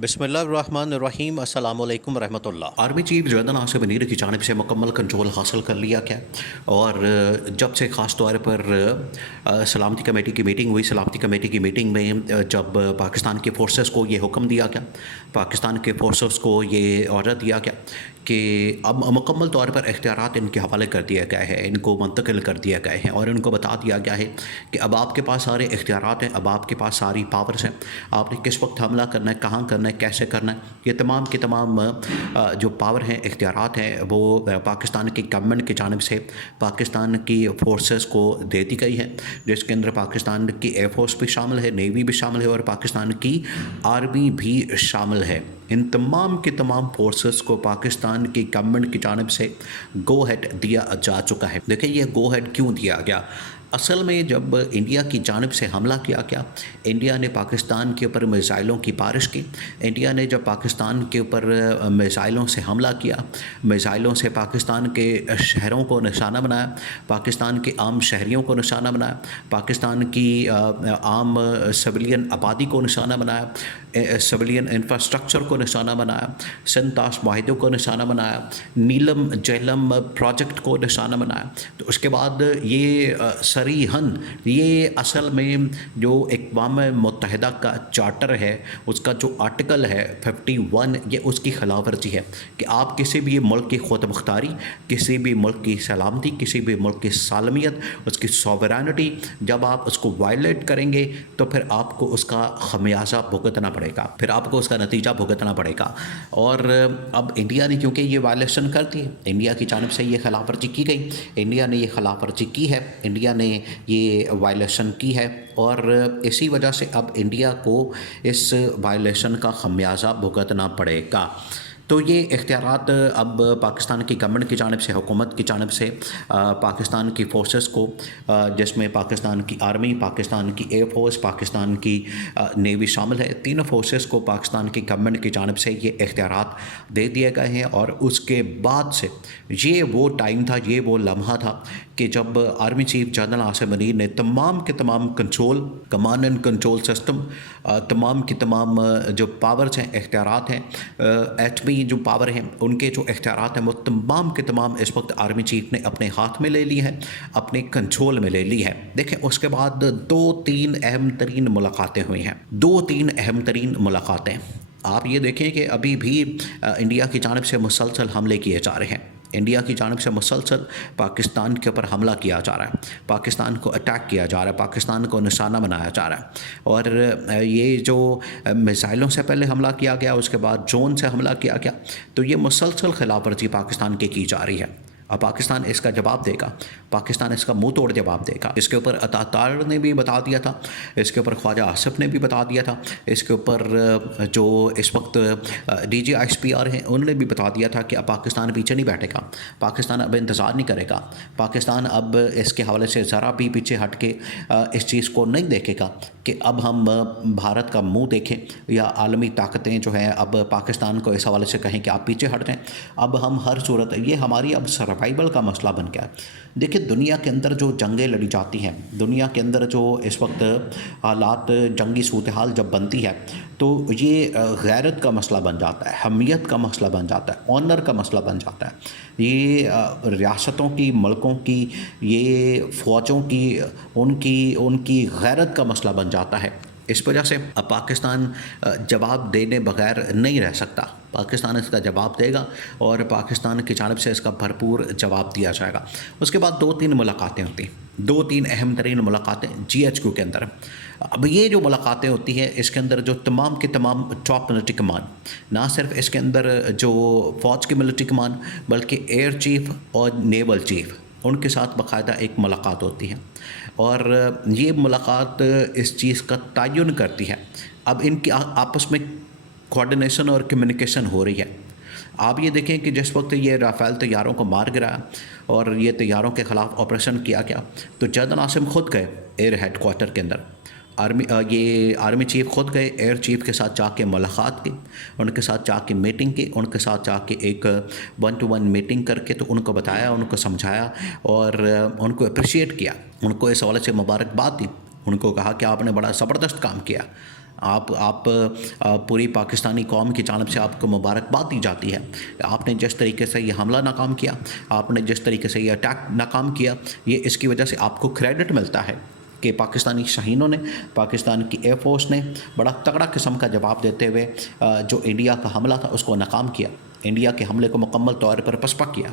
बिस्मिल्लाहिर्रहमानिर्रहीम अस्सलाम वालेकुम रहमतुल्लाह। Army chief general Asif Munir की जानिब से मुकम्मल कंट्रोल हासिल कर लिया गया और जब से ख़ास तौर पर सलामती कमेटी की मीटिंग हुई, सलामती कमेटी की मीटिंग में जब पाकिस्तान की फ़ोर्सेस को ये हुक्म दिया गया, पाकिस्तान के फ़ोर्सेस को ये ऑर्डर दिया गया कि अब मुकम्मल तौर पर इख्तियारात इनके हवाले कर दिया गया है, इनको मुंतकिल कर दिया गया है और इनको बता दिया गया है कि अब आपके पास सारे इख्तियारात हैं, अब आपके पास सारी पावर्स हैं, आपने किस वक्त हमला करना है, कहाँ करना है, कैसे करना है, ये तमाम के तमाम जो पावर हैं, इख्तियारात हैं, वो पाकिस्तान की गवर्नमेंट की जानिब से पाकिस्तान की फ़ोर्सेस को दे दी गई है, जिसके अंदर पाकिस्तान की एयर फोर्स भी शामिल है, नेवी भी शामिल है और पाकिस्तान की आर्मी भी शामिल है। इन तमाम के तमाम फोर्सेस को पाकिस्तान की गवर्नमेंट की जानिब से गो हेड दिया जा चुका है। देखिए, ये गो हेड क्यों दिया गया? असल में जब इंडिया की जानिब से हमला किया गया, इंडिया ने पाकिस्तान के ऊपर मिसाइलों की बारिश की। इंडिया ने जब पाकिस्तान के ऊपर मिसाइलों से हमला किया, मिसाइलों से पाकिस्तान के शहरों को निशाना बनाया, पाकिस्तान के आम शहरियों को निशाना बनाया, पाकिस्तान की आम सिविलियन आबादी को निशाना बनाया, सिविलियन इंफ्रास्ट्रक्चर को निशाना बनाया, सिंध-ताश माहिदे को निशाना बनाया, नीलम झेलम प्रोजेक्ट को निशाना बनाया। तो उसके बाद ये सरीहन, ये असल में जो अक़वाम मुत्तहिदा का चार्टर है, उसका जो आर्टिकल है 51, ये उसकी खिलाफ वर्जी है कि आप किसी भी मुल्क की खुद मुख्तारी, किसी भी मुल्क की सलामती, किसी भी मुल्क की सालमियत, उसकी सॉवरेनिटी, जब आप उसको वायलेट करेंगे तो फिर आपको उसका खमियाजा भुगतना पड़ेगा, फिर आपको उसका नतीजा भुगतना पड़ेगा। और अब इंडिया ने क्योंकि ये वायलेशन कर दी, इंडिया की जानिब से ये खिलाफ वर्जी की गई, इंडिया ने ये खिलाफ वर्जी की है, इंडिया ने ये वायलेशन की है और इसी वजह से अब इंडिया को इस वायलेशन का खमियाजा भुगतना पड़ेगा। तो ये इख्तियारात अब पाकिस्तान की गवर्नमेंट की जानिब से, हुकूमत की जानिब से पाकिस्तान की फ़ोर्सेस को, जिसमें पाकिस्तान की आर्मी, पाकिस्तान की एयर फोर्स, पाकिस्तान की नेवी शामिल है, तीनों फोर्सेस को पाकिस्तान की गवर्नमेंट की जानिब से ये इख्तियारात दे दिए गए हैं। और उसके बाद से ये वो टाइम था, ये वो लम्हा था कि जब army chief general Asif Munir ने तमाम के तमाम control, command and control system, तमाम की तमाम जो पावर्स हैं, इख्तियारात हैं, एटमी जो पावर हैं, उनके जो इख्तियारात हैं, वो तमाम के तमाम इस वक्त आर्मी चीफ ने अपने हाथ में ले ली है, अपने कंट्रोल में ले ली है। देखें, उसके बाद 2-3 अहम तरीन मुलाकातें हुई हैं, 2-3 अहम तरीन मुलाकातें। आप ये देखें कि अभी भी इंडिया की जानिब से मुसलसल हमले किए जा रहे हैं, इंडिया की जानिब से मुसलसल पाकिस्तान के ऊपर हमला किया जा रहा है, पाकिस्तान को अटैक किया जा रहा है, पाकिस्तान को निशाना बनाया जा रहा है। और ये जो मिसाइलों से पहले हमला किया गया, उसके बाद ड्रोन से हमला किया गया, तो ये मुसलसल खिलाफ वर्जी पाकिस्तान की जा रही है। अब पाकिस्तान इसका जवाब देगा, पाकिस्तान इसका मुंह तोड़ जवाब देगा। इसके ऊपर अतातार ने भी बता दिया था, इसके ऊपर ख्वाजा आसिफ ने भी बता दिया था, इसके ऊपर जो इस वक्त DGISPR हैं उन्होंने भी बता दिया था कि अब पाकिस्तान पीछे नहीं बैठेगा, पाकिस्तान अब इंतज़ार नहीं करेगा, पाकिस्तान अब इसके हवाले से ज़रा भी पीछे हट के इस चीज़ को नहीं देखेगा कि अब हम भारत का मुँह देखें या आलमी ताकतें जो हैं अब पाकिस्तान को इस हवाले से कहें कि आप पीछे हट जाएँ। अब हम हर सूरत, ये हमारी अब सर्वाइवल का मसला बन गया। देखिए, दुनिया के अंदर जो जंगें लड़ी जाती हैं, दुनिया के अंदर जो इस वक्त हालात, जंगी सूरत हाल जब बनती है, तो ये गैरत का मसला बन जाता है, हमियत का मसला बन जाता है, ऑनर का मसला बन जाता है। ये रियासतों की, मुल्कों की, ये फ़ौजों की, उनकी गैरत का मसला बन जाता है। इस वजह से अब पाकिस्तान जवाब देने बगैर नहीं रह सकता, पाकिस्तान इसका जवाब देगा और पाकिस्तान की जानिब से इसका भरपूर जवाब दिया जाएगा। उसके बाद 2-3 मुलाकातें होती हैं, 2-3 अहम तरीन मुलाकातें GHQ के अंदर। अब ये जो मुलाकातें होती हैं, इसके अंदर जो तमाम के तमाम टॉप मिलिट्री कमान, ना सिर्फ इसके अंदर जो फ़ौज की मिलिट्री कमान, बल्कि एयर चीफ और नेवल चीफ, उनके साथ बाकायदा एक मुलाकात होती है और ये मुलाकात इस चीज़ का तयन करती है। अब इनकी आपस में कोऑर्डिनेशन और कम्युनिकेशन हो रही है। आप ये देखें कि जिस वक्त ये राफ़ेल तैयारों को मार गिराया और ये तैयारों के ख़िलाफ़ ऑपरेशन किया गया, तो जनरल आसिम खुद गए एयर हेडक्वार्टर के अंदर, ये आर्मी चीफ खुद गए, एयर चीफ के साथ जाके मुलाकात की, उनके साथ जाके मीटिंग की, उनके साथ जाके एक 1-to-1 मीटिंग करके तो उनको बताया, उनको समझाया और उनको अप्रिशिएट किया, उनको इस हवाले से मुबारकबाद दी, उनको कहा कि आपने बड़ा ज़बरदस्त काम किया, आप पूरी पाकिस्तानी कौम की जानिब से आपको मुबारकबाद दी जाती है। आपने जिस तरीके से ये हमला नाकाम किया, आपने जिस तरीके से ये अटैक नाकाम किया, ये इसकी वजह से आपको क्रेडिट मिलता है कि पाकिस्तानी शहीनों ने, पाकिस्तान की एयरफोर्स ने बड़ा तगड़ा किस्म का जवाब देते हुए जो इंडिया का हमला था उसको नाकाम किया, इंडिया के हमले को मुकम्मल तौर पर पसपा किया।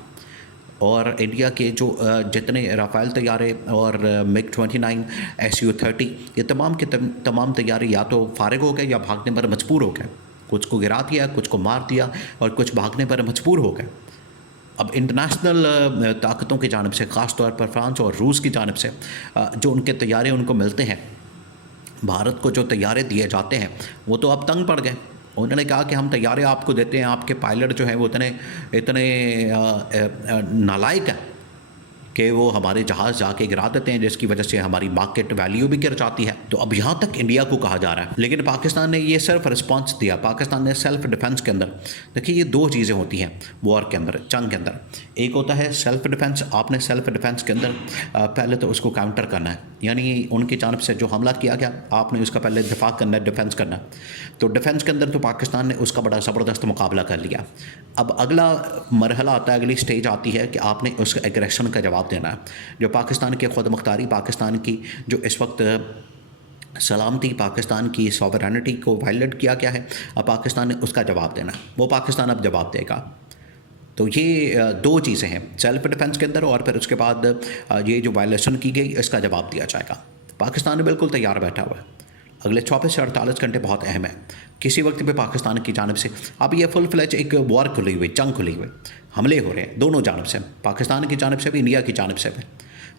और इंडिया के जो जितने राफेल तैयारे और मिग 29 SU-30 ये तमाम के तमाम तैयारे या तो फारिग हो गए या भागने पर मजबूर हो गए। कुछ को गिरा दिया, कुछ को मार दिया और कुछ भागने पर मजबूर हो गए। अब इंटरनेशनल ताकतों की जानिब से, ख़ास तौर पर फ्रांस और रूस की जानिब से जो उनके तैयारे उनको मिलते हैं, भारत को जो तैयारे दिए जाते हैं वो तो अब तंग पड़ गए। उन्होंने कहा कि हम तैयारे आपको देते हैं, आपके पायलट जो हैं वो इतने नालायक हैं कि वो हमारे जहाज़ जाके गिरा देते हैं, जिसकी वजह से हमारी मार्केट वैल्यू भी गिर जाती है। तो अब यहाँ तक इंडिया को कहा जा रहा है, लेकिन पाकिस्तान ने ये सिर्फ रिस्पांस दिया। पाकिस्तान ने सेल्फ डिफेंस के अंदर, देखिए ये दो चीज़ें होती हैं वॉर के अंदर, जंग के अंदर। एक होता है सेल्फ डिफेंस, आपने सेल्फ डिफेंस के अंदर पहले तो उसको काउंटर करना है, यानी उनकी जानिब से जो हमला किया गया आपने उसका पहले दिफा करना है, डिफेंस करना है। तो डिफेंस के अंदर तो पाकिस्तान ने उसका बड़ा ज़बरदस्त मुकाबला कर लिया। अब अगला मरहला आता है, अगली स्टेज आती है कि आपने उस एग्रेशन का जवाब देना है। जो पाकिस्तान की खुद मुख्तारी, पाकिस्तान की जो इस वक्त सलामती, पाकिस्तान की सॉवरेनिटी को वायलेट किया गया है, अब पाकिस्तान ने उसका जवाब देना, वो पाकिस्तान अब जवाब देगा। तो ये दो चीज़ें हैं सेल्फ डिफेंस के अंदर, और फिर उसके बाद ये जो वायलेशन की गई इसका जवाब दिया जाएगा। पाकिस्तान बिल्कुल तैयार बैठा हुआ है। अगले 24 से 48 घंटे बहुत अहम है। किसी वक्त भी पाकिस्तान की जानिब से अब ये फुल फ्लैज एक वॉर खुली हुई, जंग खुली हुई, हमले हो रहे हैं दोनों जानिब से, पाकिस्तान की जानिब से भी, इंडिया की जानिब से भी।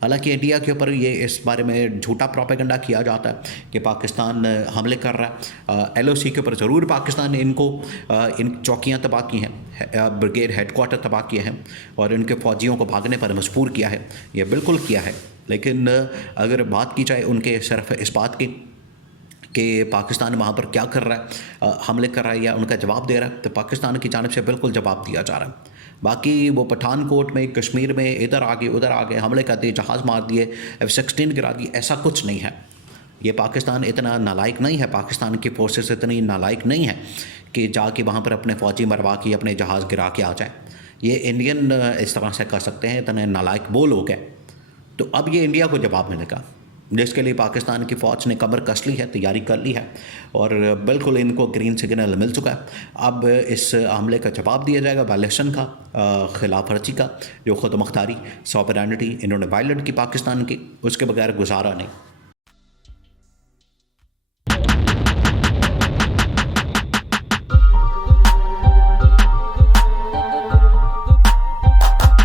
हालांकि इंडिया के ऊपर ये इस बारे में झूठा प्रोपेगेंडा किया जाता है कि पाकिस्तान हमले कर रहा है। LOC के ऊपर ज़रूर पाकिस्तान ने इन चौकियाँ तबाह की हैं, ब्रिगेड हेडक्वार्टर तबाह किए हैं और इनके फ़ौजियों को भागने पर मजबूर किया है, ये बिल्कुल किया है। लेकिन अगर बात की जाए उनके सिर्फ इस बात की कि पाकिस्तान वहाँ पर क्या कर रहा है, हमले कर रहा है या उनका जवाब दे रहा है, तो पाकिस्तान की जानिब से बिल्कुल जवाब दिया जा रहा है। बाकी वो पठानकोट में, कश्मीर में इधर आगे उधर आगे हमले कर दिए, जहाज़ मार दिए, F-16 गिरा दिए, ऐसा कुछ नहीं है। ये पाकिस्तान इतना नालायक नहीं है, पाकिस्तान की फोर्सेस इतनी नालायक नहीं है कि जाके वहाँ पर अपने फ़ौजी मरवा के अपने जहाज़ गिरा के आ जाए। ये इंडियन इस तरह से कर सकते हैं, इतने नालायक वो लोग हैं। तो अब ये इंडिया को जवाब मिलेगा, जिसके लिए पाकिस्तान की फ़ौज ने कमर कस ली है, तैयारी कर ली है और बिल्कुल इनको ग्रीन सिग्नल मिल चुका है। अब इस हमले का जवाब दिया जाएगा, वायलेशन का, खिलाफ वर्जी का, जो खुद मुख्तारी, सॉवरेनिटी इन्होंने वायलेट की पाकिस्तान की, उसके बगैर गुजारा नहीं।